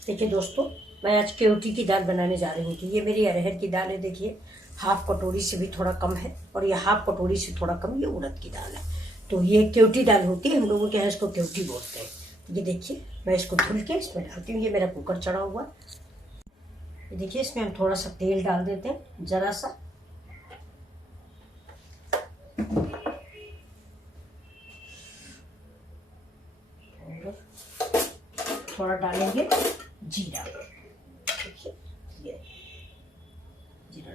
देखिए दोस्तों, मैं आज केवटी की दाल बनाने जा रही हूँ। तो ये मेरी अरहर की दाल है। देखिए, हाफ कटोरी से भी थोड़ा कम है और ये हाफ कटोरी से थोड़ा कम ये उड़द की दाल है। तो ये केवटी दाल होती है, हम लोगों के यहाँ इसको केवटी बोलते हैं। ये देखिए, मैं इसको धुल के इसमें डालती हूँ। ये मेरा कुकर चढ़ा हुआ। ये देखिए, इसमें हम थोड़ा सा तेल डाल देते हैं, जरा सा। थोड़ा डालेंगे जीरा। देखिए, ये जीरा।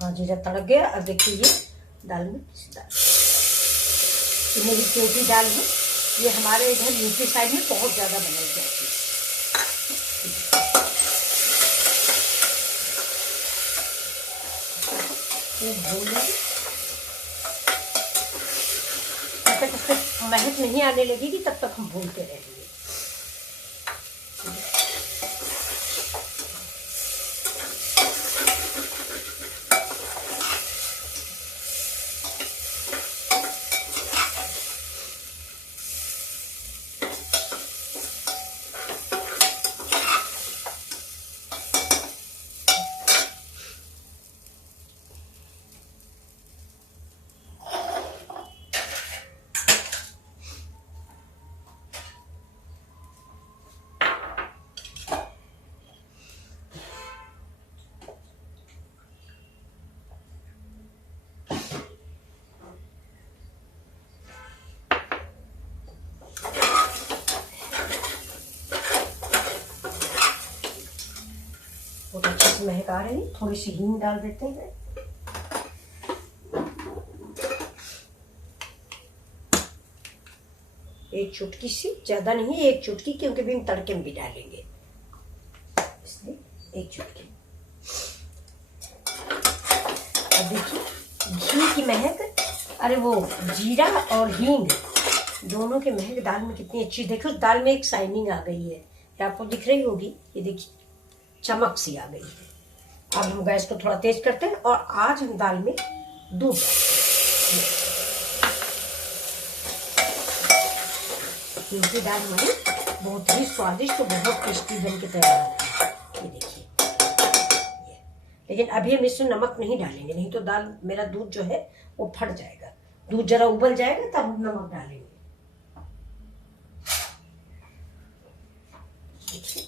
हाँ, जीरा तड़क गया। अब देखिए, ये दाल में ये मेरी केवटी दाल है। ये हमारे इधर यूपी साइड में बहुत ज़्यादा बनाई जाती है। जब तक इससे महक नहीं आने लगेगी तब तक हम भूनते रहेंगे। बहुत अच्छे से महक आ रही है। थोड़ी सी हींग डाल देते हैं। एक चुटकी सी, ज्यादा नहीं, एक चुटकी, क्योंकि भी हम तड़के में भी डालेंगे, इसलिए एक चुटकी। अब देखिए, घी की महक, अरे वो जीरा और हींग दोनों की महक दाल में कितनी अच्छी। देखो, दाल में एक शाइनिंग आ गई है, ये आपको दिख रही होगी। ये देखिए, चमक सी आ गई है। अब हम गैस को थोड़ा तेज करते हैं और आज हम दाल में दूध क्योंकि दाल हमारी बहुत ही स्वादिष्ट और बहुत टेस्टी बन के तैयार है। ये देखिए, लेकिन अभी हम इसमें नमक नहीं डालेंगे, नहीं तो दाल मेरा दूध जो है वो फट जाएगा। दूध जरा उबल जाएगा तब हम नमक डालेंगे। देखिए,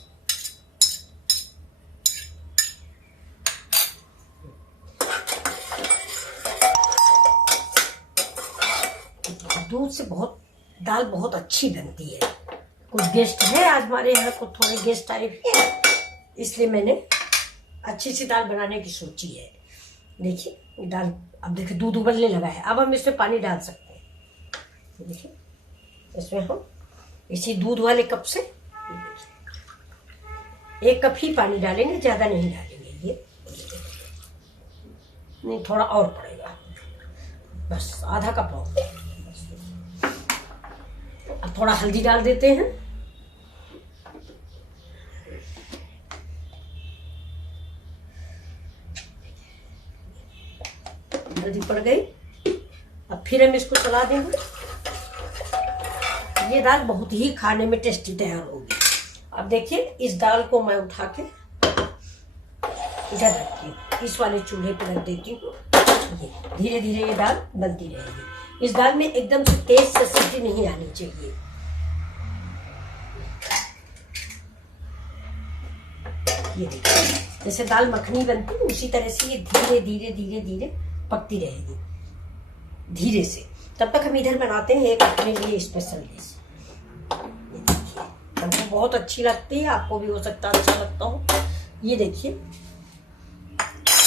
दूध से दाल बहुत अच्छी बनती है। कुछ गेस्ट है आज हमारे यहाँ, कुछ थोड़े गेस्ट आए हुए हैं, इसलिए मैंने अच्छी सी दाल बनाने की सोची है। देखिए, दाल अब देखिए दूध उबलने लगा है। अब हम इसमें पानी डाल सकते हैं। देखिए, इसमें हम इसी दूध वाले कप से 1 कप ही पानी डालेंगे, ज्यादा नहीं डालेंगे। ये नहीं, थोड़ा और पड़ेगा, बस आधा कप और। अब थोड़ा हल्दी डाल देते हैं। हल्दी पड़ गई। अब फिर हम इसको चला देंगे। ये दाल बहुत ही खाने में टेस्टी तैयार होगी। अब देखिए, इस दाल को मैं उठा के इधर रखती हूँ, इस वाले चूल्हे पे रख देती हूँ। धीरे धीरे ये दाल बनती रहेगी। इस दाल में एकदम से तेज से सीटी नहीं आनी चाहिए। ये देखिए, जैसे दाल मखनी बनती है उसी तरह से ये धीरे धीरे धीरे धीरे पकती रहेगी, धीरे से। तब तक हम इधर बनाते हैं एक अपने लिए स्पेशल डिश। ये देखिए, हमको बहुत अच्छी लगती है, आपको भी हो सकता है अच्छा लगता हो। ये देखिए,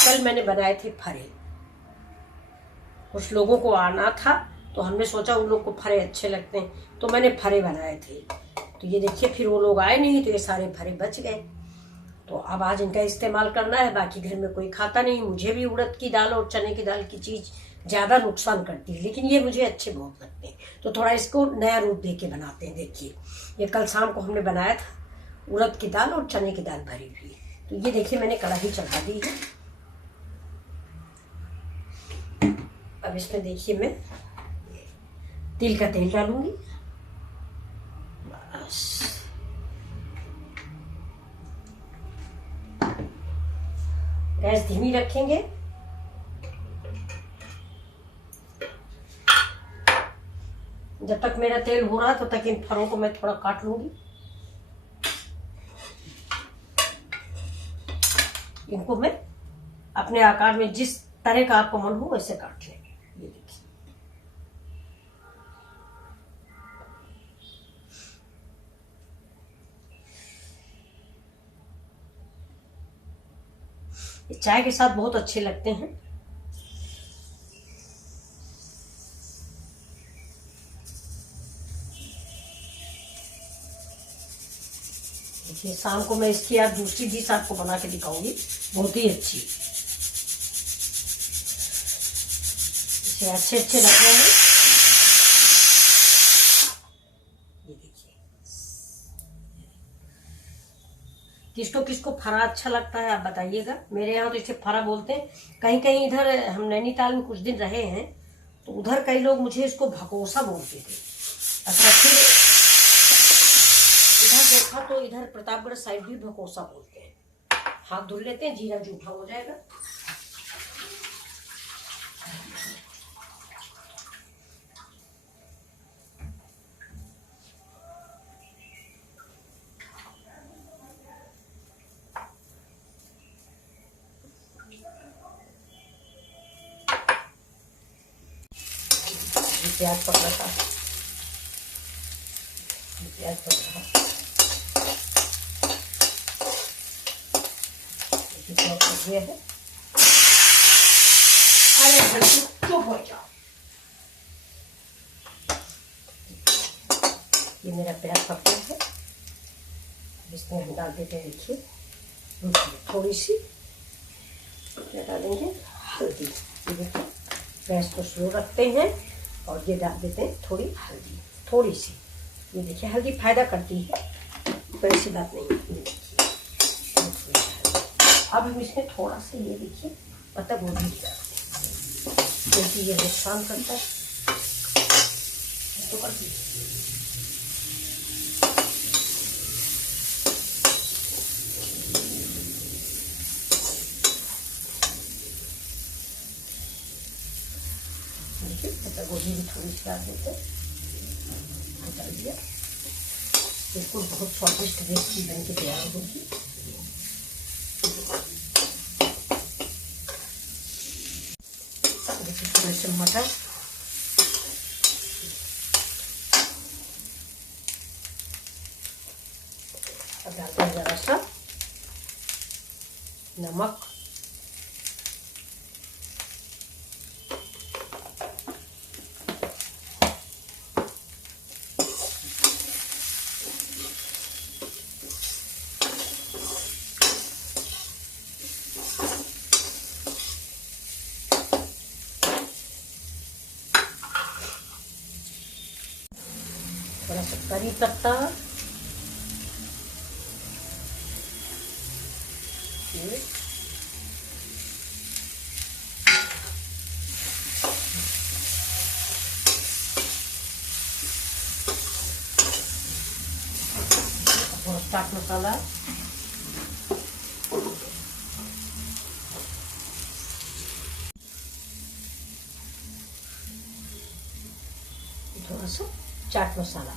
कल मैंने बनाए थे फरे। कुछ लोगों को आना था तो हमने सोचा उन लोग को फरे अच्छे लगते हैं, तो मैंने फरे बनाए थे। तो ये देखिए, फिर वो लोग आए नहीं तो ये सारे फरे बच गए। तो अब आज इनका इस्तेमाल करना है। बाकी घर में कोई खाता नहीं। मुझे भी उड़द की दाल और चने की दाल की चीज ज्यादा नुकसान करती है, लेकिन ये मुझे अच्छे बहुत लगते हैं। तो थोड़ा इसको नया रूप दे के बनाते हैं। देखिए, ये कल शाम को हमने बनाया था, उड़द की दाल और चने की दाल भरी हुई। तो ये देखिए, मैंने कढ़ाई चढ़ा दी है। अब इसमें देखिए मैं तिल का तेल डालूंगी। बस गैस धीमी रखेंगे। जब तक मेरा तेल हो रहा है तब तक इन फरों को मैं थोड़ा काट लूंगी। इनको मैं अपने आकार में जिस तरह का आपको मन हो वैसे काट लेंगे। ये देखिए ये चाय के साथ बहुत अच्छे लगते हैं। देखिए शाम को मैं इसकी यार दूसरी डिश आपको बना के दिखाऊंगी, बहुत ही अच्छी। इसे अच्छे अच्छे रखना है। ये देखिए किसको किसको फरा अच्छा लगता है आप बताइएगा। मेरे यहाँ तो इसे फरा बोलते हैं। कहीं कहीं इधर हम नैनीताल में कुछ दिन रहे हैं तो उधर कई लोग मुझे इसको भकोसा बोलते थे। अच्छा फिर इधर देखा तो इधर प्रतापगढ़ साइड भी भकोसा बोलते हैं। हाथ धुल लेते हैं, जीरा जूठा हो जाएगा। प्याज पक रहा था, प्याज पक रहा है। अरे चुप हो जाओ। ये मेरा प्याज पक गया है। इसमें हम डाल देते हैं, देखिए थोड़ी सी क्या डालेंगे, हल्दी। ये देखिए गैस को स्लो रखते हैं और ये डाल देते हैं थोड़ी हल्दी, थोड़ी सी। ये देखिए हल्दी फायदा करती है, तो ऐसी बात नहीं है। ये देखिए अब हम इसमें थोड़ा सा ये देखिए पत्ता गोभी डालते हैं, क्योंकि ये नुकसान करता है। तो कर दीजिए। पत्ता गोभी भी थोड़ी सी डाल देते हैं, डाल दिया। बिल्कुल बहुत स्वादिष्ट रेसिपी बन के तैयार होगी। देखिए थोड़े से मटर, अब डालते हैं जरा सा नमक, थोड़ा सा करी पत्ता, और चाट मसाला, थोड़ा सा चाट मसाला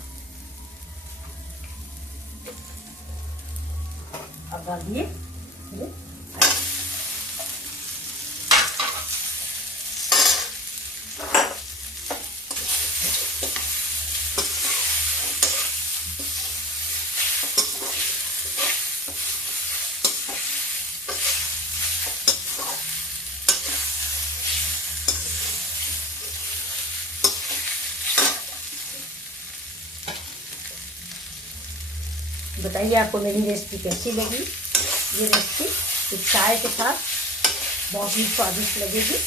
अब डाल दिए। बताइए आपको मेरी रेसिपी कैसी लगी। ये रेसिपी चाय के साथ बहुत ही स्वादिष्ट लगेगी।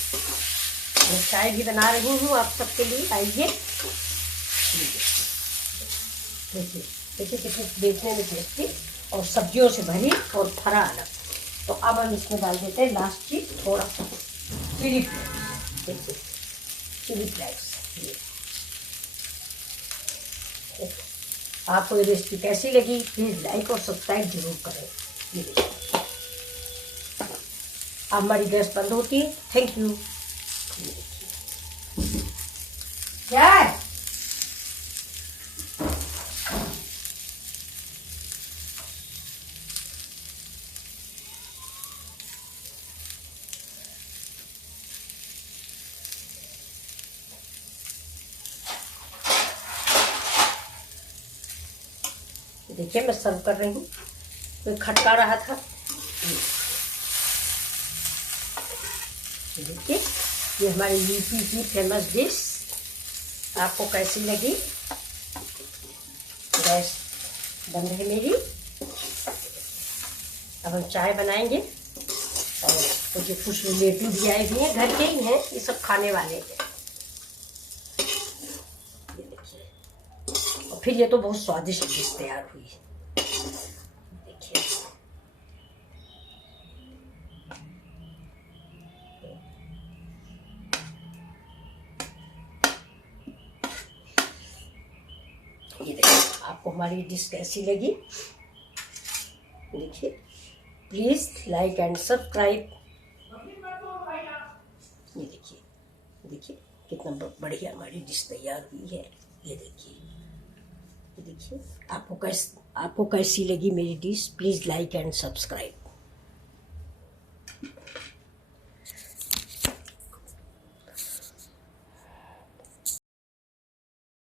मैं चाय भी बना रही हूँ आप सबके लिए, आइए। देखिए देखिए कितनी देखने में टेस्टी और सब्जियों से भरी और फरा अलग। तो अब हम इसमें डाल देते हैं लास्ट चीज थोड़ा सा चिली फ्लेक्स। देखिए चिली फ्लेक्स। ये आपको ये रेसिपी कैसी लगी प्लीज लाइक और सब्सक्राइब जरूर करें। ये देखिए अब हमारी गैस बंद होती है। Thank you. क्या है? देखिए मैं सर्व कर रही हूँ। कोई खटका रहा था। देखिए ये हमारी यूपी की फेमस डिश आपको कैसी लगी। गैस बंद है मेरी। अब हम चाय बनाएंगे और कुछ कुछ रिलेटिव भी आए हुए हैं, घर के ही हैं, ये सब खाने वाले हैं। ये देखिए और फिर ये तो बहुत स्वादिष्ट डिश तैयार हुई है। देखिए ये देखिए आपको हमारी डिश कैसी लगी। देखिए प्लीज लाइक एंड सब्सक्राइब। ये देखिए देखिए कितना बढ़िया हमारी डिश तैयार हुई है। ये देखिए आपको कैसी लगी मेरी dish please like and subscribe.